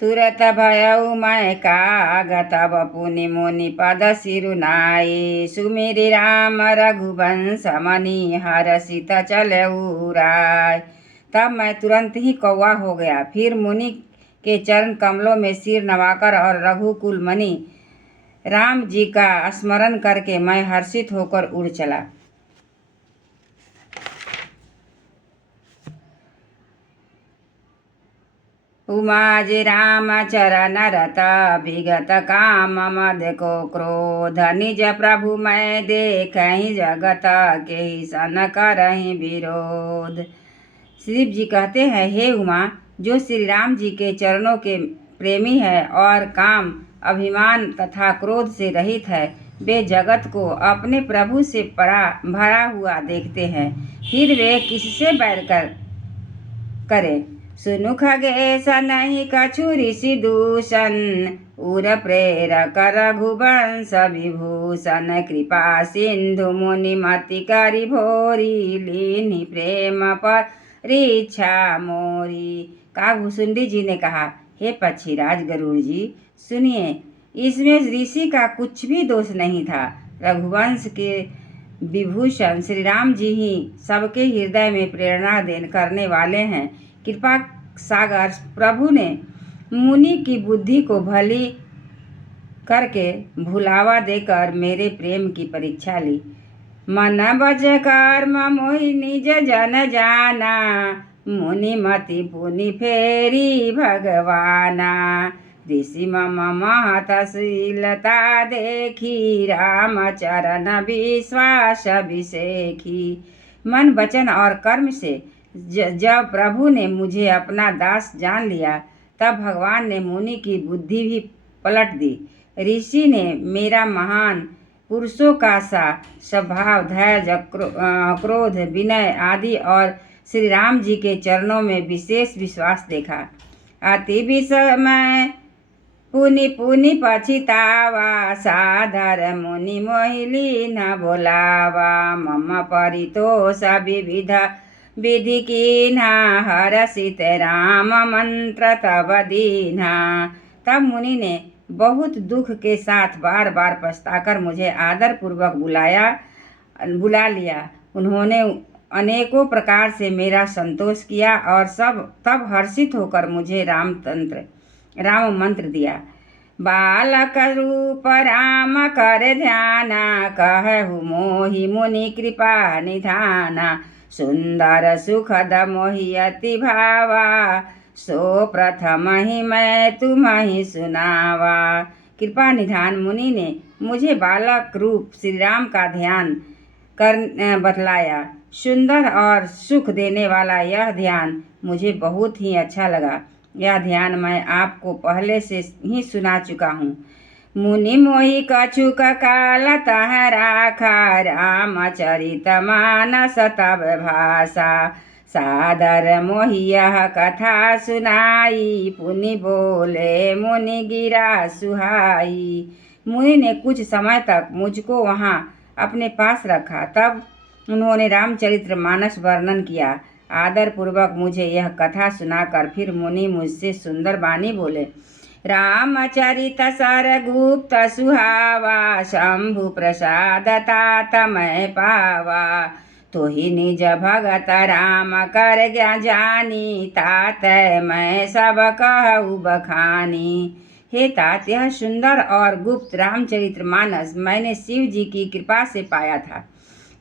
तुरत भयउ मैं कागत पुनि मुनि पद सिरुनाई। सुमिरि राम रघुवंश मनि हरषित चलऊ राय। तब मैं तुरंत ही कौवा हो गया। फिर मुनि के चरण कमलों में सिर नवाकर और रघुकुल मणि राम जी का स्मरण करके मैं हर्षित होकर उड़ चला। उमाजी राम चरण रत विगत काम मद को क्रोध। निज प्रभु मैं देखहि जगत के सन करहि विरोध। शिव जी कहते हैं, हे उमा, जो श्री राम जी के चरणों के प्रेमी है और काम, अभिमान तथा क्रोध से रहित है, वे जगत को अपने प्रभु से भरा हुआ देखते हैं, फिर वे किससे बैर करे। सुनु खगेश नहीं कछु ऋषि दूषण, उर प्रेरक रघुवंश विभूषण। कृपा सिंधु मुनि मति करि भोरी, लीन्हि प्रेम परीक्षा मोरी। काकभूषुंडी जी ने कहा, हे पक्षीराज गरुड़ जी, सुनिए, इसमें ऋषि का कुछ भी दोष नहीं था। रघुवंश के विभूषण श्री राम जी ही सबके हृदय में प्रेरणा करने वाले हैं। कृपा सागर प्रभु ने मुनि की बुद्धि को भली करके भुलावा देकर मेरे प्रेम की परीक्षा ली। मन बज कर्म मोहि निज जन जाना, मुनि मति पुनि फेरी भगवाना। ऋषि मम महतशीलता देखी, राम चरण विश्वास विसेखी। मन वचन और कर्म से जब प्रभु ने मुझे अपना दास जान लिया, तब भगवान ने मुनि की बुद्धि भी पलट दी। ऋषि ने मेरा महान पुरुषों का सा स्वभाव, धैर्य, क्रोध, विनय आदि और श्री राम जी के चरणों में विशेष विश्वास देखा। अति विस्मय पुनि पुनि पछितावा, सादर मुनि मोहि न बोलावा। मम परितोष विविध विधि कीन्हा, हरषित राम मंत्र तब दीन्हा। तब मुनि ने बहुत दुख के साथ बार बार पछताकर मुझे आदर पूर्वक बुला लिया। उन्होंने अनेकों प्रकार से मेरा संतोष किया और तब हर्षित होकर मुझे राम मंत्र दिया। बालक रूप राम कर ध्याना, कहु मोहि मुनि कृपा निधाना। सुंदर सुखद मोहि अति भावा, सो प्रथम ही मैं तुम्हें सुनावा। कृपा निधान मुनि ने मुझे बालक रूप श्री राम का ध्यान कर बतलाया। सुंदर और सुख देने वाला यह ध्यान मुझे बहुत ही अच्छा लगा। यह ध्यान मैं आपको पहले से ही सुना चुका हूँ। मुनि मोहि कछुक काल तह राखा, रामचरित मानस तब भाषा। सादर मोहि यह कथा सुनाई, पुनि बोले मुनि गिरा सुहाई। मुनि ने कुछ समय तक मुझको वहाँ अपने पास रखा। तब उन्होंने रामचरित्र मानस वर्णन किया। आदर पूर्वक मुझे यह कथा सुनाकर फिर मुनि मुझसे सुंदर वाणी बोले। रामचरित सरगुप्त सुहावा, शंभु प्रसाद तात मैं पावा। तोहि निज भगत राम कर जानी, तात मैं सब कहु बखानी। हे तात, यह सुंदर और गुप्त रामचरित्र मानस मैंने शिव जी की कृपा से पाया था।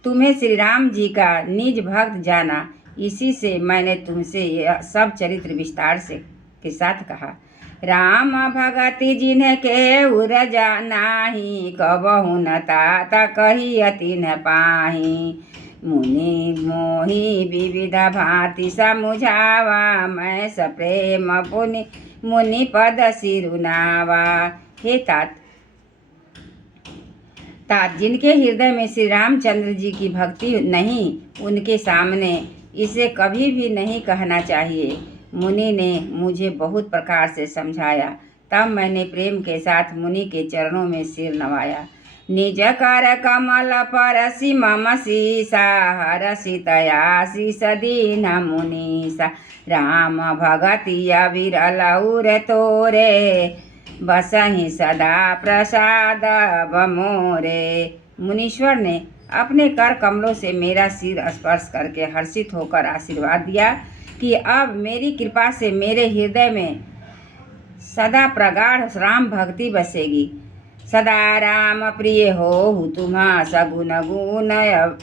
तुम्हें श्री राम जी का निज भक्त जाना, इसी से मैंने तुमसे यह सब चरित्र विस्तार से के साथ कहा। राम भगति जिनके उर जानाहि, कबहु न तात कहिय तिन्ह पाहि। मुनि मोहि विविध भांति समुझावा, मैं सप्रेम पुनि मुनि पद सिरुनावा। हे तात, जिनके हृदय में श्री रामचंद्र जी की भक्ति नहीं, उनके सामने इसे कभी भी नहीं कहना चाहिए। मुनि ने मुझे बहुत प्रकार से समझाया। तब मैंने प्रेम के साथ मुनि के चरणों में सिर नवाया। निज कर कमल परसि मम शीसा हरषितया शीस दीन मुनीसा राम भगतिया विरल उर तोरे बसहि सदा प्रसाद बमोरे। मुनीश्वर ने अपने कर कमलों से मेरा सिर स्पर्श करके हर्षित होकर आशीर्वाद दिया कि अब मेरी कृपा से मेरे हृदय में सदा प्रगाढ़ राम भक्ति बसेगी। सदा राम प्रिय हो तुम सगुन गुण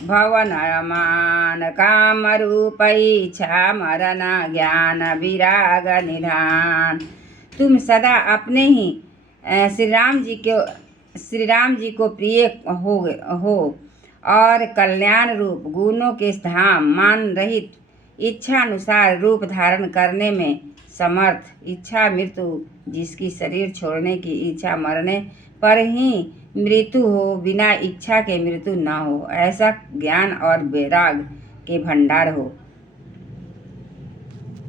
भवन मान काम रूप इच्छा मरण ज्ञान विराग निधान। तुम सदा अपने ही श्री राम जी को प्रिय हो और कल्याण रूप गुणों के धाम मान रहित इच्छा अनुसार रूप धारण करने में समर्थ, इच्छा मृत्यु जिसकी शरीर छोड़ने की इच्छा मरने पर ही मृत्यु हो, बिना इच्छा के मृत्यु न हो, ऐसा ज्ञान और वैराग के भंडार हो।